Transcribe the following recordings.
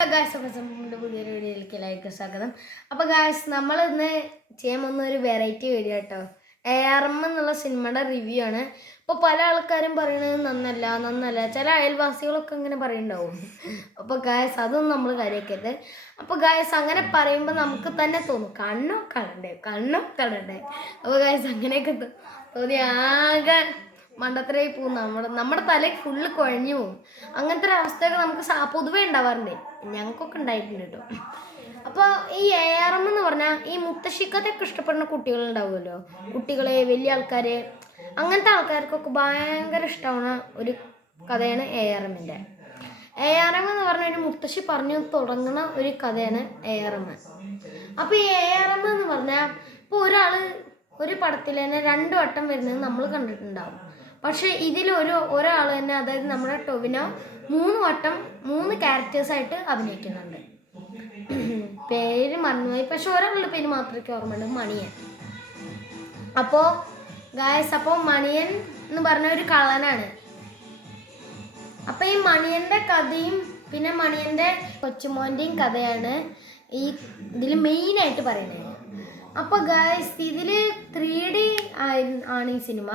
Guys അപ്പോൾ പുതിയൊരു വീഡിയോയിലേക്ക് എല്ലാവർക്കും സ്വാഗതം. അപ്പോൾ ഗായ്സ് നമ്മൾ ഇന്ന് ചെയ്യാൻ പോകുന്ന ഒരു വെറൈറ്റി വീഡിയോ കേട്ടോ. ARM എന്നുള്ള സിനിമയുടെ റിവ്യൂ ആണ്. ഇപ്പോൾ പല ആൾക്കാരും പറയുന്നത് നന്നല്ല ചില അയൽവാസികളൊക്കെ ഇങ്ങനെ പറയുന്നുണ്ടാവും. അപ്പോൾ ഗായ്സ് അതൊന്നും നമ്മൾ കാര്യമാക്കരുത്. അപ്പോൾ ഗായ്സ് അങ്ങനെ പറയുമ്പോൾ നമുക്ക് തന്നെ തോന്നും കണ്ണോ കാണണ്ടേ. അപ്പോൾ ഗായ്സ് അങ്ങനെയൊക്കെ തോന്നി ആകെ മണ്ടത്തരായി പോകും. നമ്മുടെ തലയ്ക്ക് ഫുള്ള് കുഴഞ്ഞു പോകും. അങ്ങനത്തെ ഒരു അവസ്ഥയൊക്കെ നമുക്ക് പൊതുവേ ഉണ്ടാവാറുണ്ട്. ഞങ്ങൾക്കൊക്കെ ഉണ്ടായിട്ടുണ്ട് കേട്ടോ. അപ്പോൾ ഈ ARM എന്ന് പറഞ്ഞാൽ ഈ മുത്തശ്ശിക്കഥയൊക്കെ ഇഷ്ടപ്പെടുന്ന കുട്ടികളുണ്ടാവുമല്ലോ, കുട്ടികളെ വലിയ ആൾക്കാർ, അങ്ങനത്തെ ആൾക്കാർക്കൊക്കെ ഭയങ്കര ഇഷ്ടമാണ് ഒരു കഥയാണ് ARMൻ്റെ. ARM എന്ന് പറഞ്ഞ ഒരു മുത്തശ്ശി പറഞ്ഞു തുടങ്ങുന്ന ഒരു കഥയാണ് ARM. അപ്പോൾ ഈ ARM എന്ന് പറഞ്ഞാൽ ഇപ്പോൾ ഒരു പടത്തിൽ തന്നെ 2 വട്ടം വരുന്നത് നമ്മൾ കണ്ടിട്ടുണ്ടാവും. പക്ഷേ ഒരാൾ തന്നെ, അതായത് നമ്മുടെ ടൊവിനോ 3 വട്ടം 3 ക്യാരക്ടേഴ്സായിട്ട് അഭിനയിക്കുന്നുണ്ട്. പേര് മറന്നുപോയി, പക്ഷെ ഒരാളുടെ പേര് മാത്രമേ ഓർമ്മയുണ്ട്, മണിയൻ. അപ്പോൾ മണിയൻ എന്ന് പറഞ്ഞ ഒരു കള്ളനാണ്. അപ്പോൾ ഈ മണിയൻ്റെ കഥയും പിന്നെ മണിയൻ്റെ കൊച്ചുമോൻ്റെയും കഥയാണ് ഇതിൽ മെയിനായിട്ട് പറയുന്നത്. അപ്പോൾ ഗായ്സ് ഇതിൽ 3D ആണ് ഈ സിനിമ.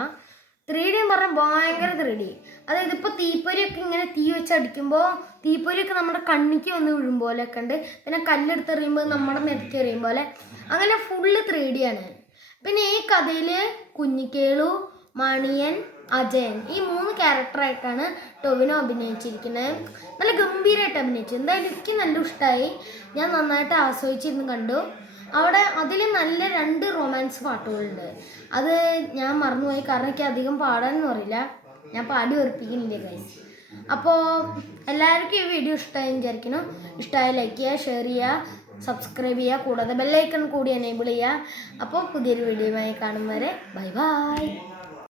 3D എന്ന് പറഞ്ഞാൽ ഭയങ്കര 3D. അതായത് ഇപ്പോൾ തീപ്പൊരിയൊക്കെ ഇങ്ങനെ തീ വെച്ചടിക്കുമ്പോൾ തീപ്പൊരിയൊക്കെ നമ്മുടെ കണ്ണിക്ക് വന്ന് വീഴും പോലെയൊക്കെ ഉണ്ട്. പിന്നെ കല്ലെടുത്തെറിയുമ്പോൾ നമ്മുടെ മെതക്ക് എറിയും പോലെ, അങ്ങനെ ഫുള്ള് 3D ആണ്. പിന്നെ ഈ കഥയിൽ കുഞ്ഞിക്കേളു, മണിയൻ, അജയൻ ഈ 3 ക്യാരക്ടറായിട്ടാണ് ടൊവിനോ അഭിനയിച്ചിരിക്കുന്നത്. നല്ല ഗംഭീരമായിട്ട് അഭിനയിച്ചു. എന്തായാലും എനിക്ക് നല്ല ഇഷ്ടമായി. ഞാൻ നന്നായിട്ട് ആസ്വദിച്ചിരുന്ന് കണ്ടു. അതിൽ നല്ല 2 റൊമാൻസ് പാട്ടുകളുണ്ട്. അത് ഞാൻ മറന്നുപോയി, കാരണം എനിക്ക് അധികം പാടാനൊന്നും അറിയില്ല. ഞാൻ പാടി ഉറപ്പിക്കുന്നില്ല ഗൈസ്. അപ്പോൾ എല്ലാവർക്കും ഈ വീഡിയോ ഇഷ്ടമായി വിചാരിക്കുന്നു. ഇഷ്ടമായ ലൈക്ക് ചെയ്യുക, ഷെയർ ചെയ്യുക, സബ്സ്ക്രൈബ് ചെയ്യുക, കൂടാതെ ബെല്ലൈക്കൺ കൂടി എനേബിൾ ചെയ്യുക. അപ്പോൾ പുതിയൊരു വീഡിയോയുമായി കാണും വരെ ബൈ.